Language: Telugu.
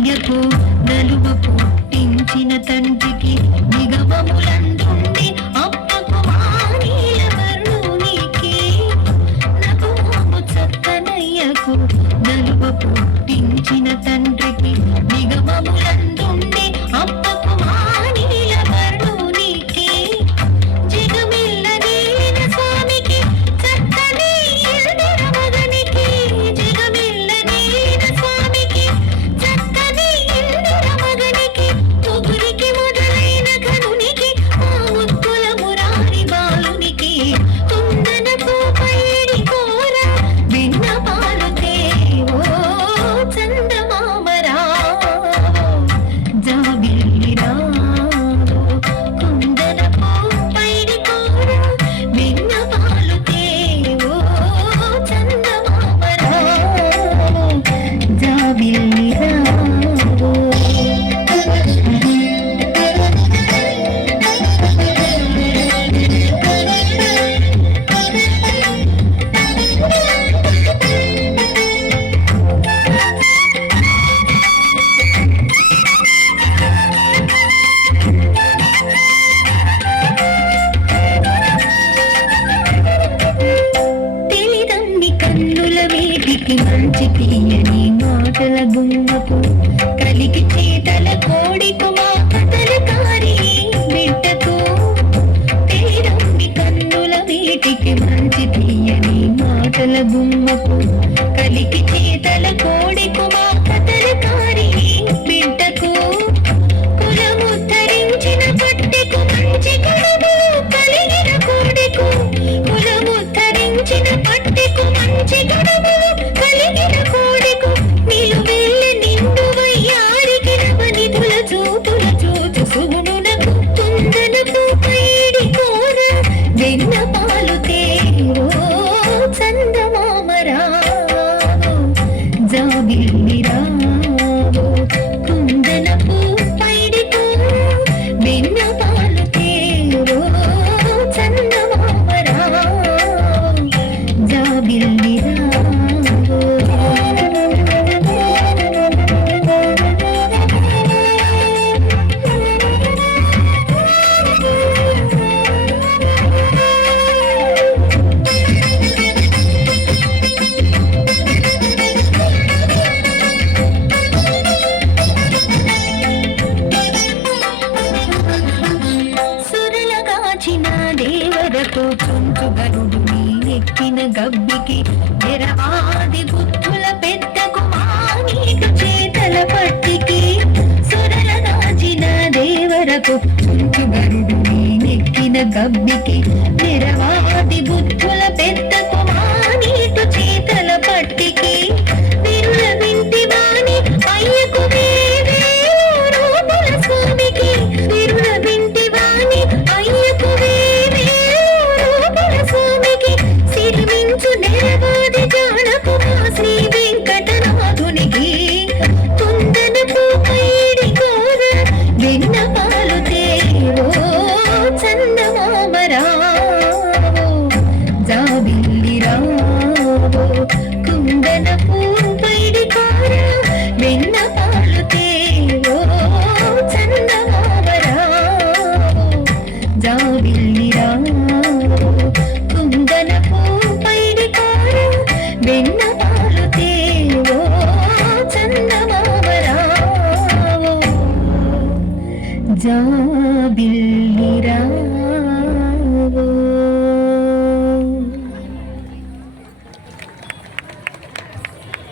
కన్నయ్యకు నలుగు పుట్టించిన తండ్రికి నిగమములందుండి అప్పకు మానీల వరుణునికి నగుమోము చక్కనయ్యకు నలుగు పుట్టించిన తండ్రికి నిగమములందుండి అప్పకు మానీల వరుణునికి జగమిల్ల నీలిన స్వామికి చక్కని ఎల్దెర మగనికి జగమిల్ల నీలిన స్వామికి చక్కని ఎల్దెర మగనికి పొగురికి మొదలైన ఘనునికి ఆ ముద్దుల మురారి బాలునికి కుందనపు పైడి కోర విన్నపాలు తేవో చందమామరా జాబిల్లి రావో కుందనపు పైడి కోర విన్నపాలు తేవో చందమామరా జాబిల్లి రావో. తెలిదన్ని కన్నుల వేటికి మంచి తీయని మాటల గుమ్మపు కలికి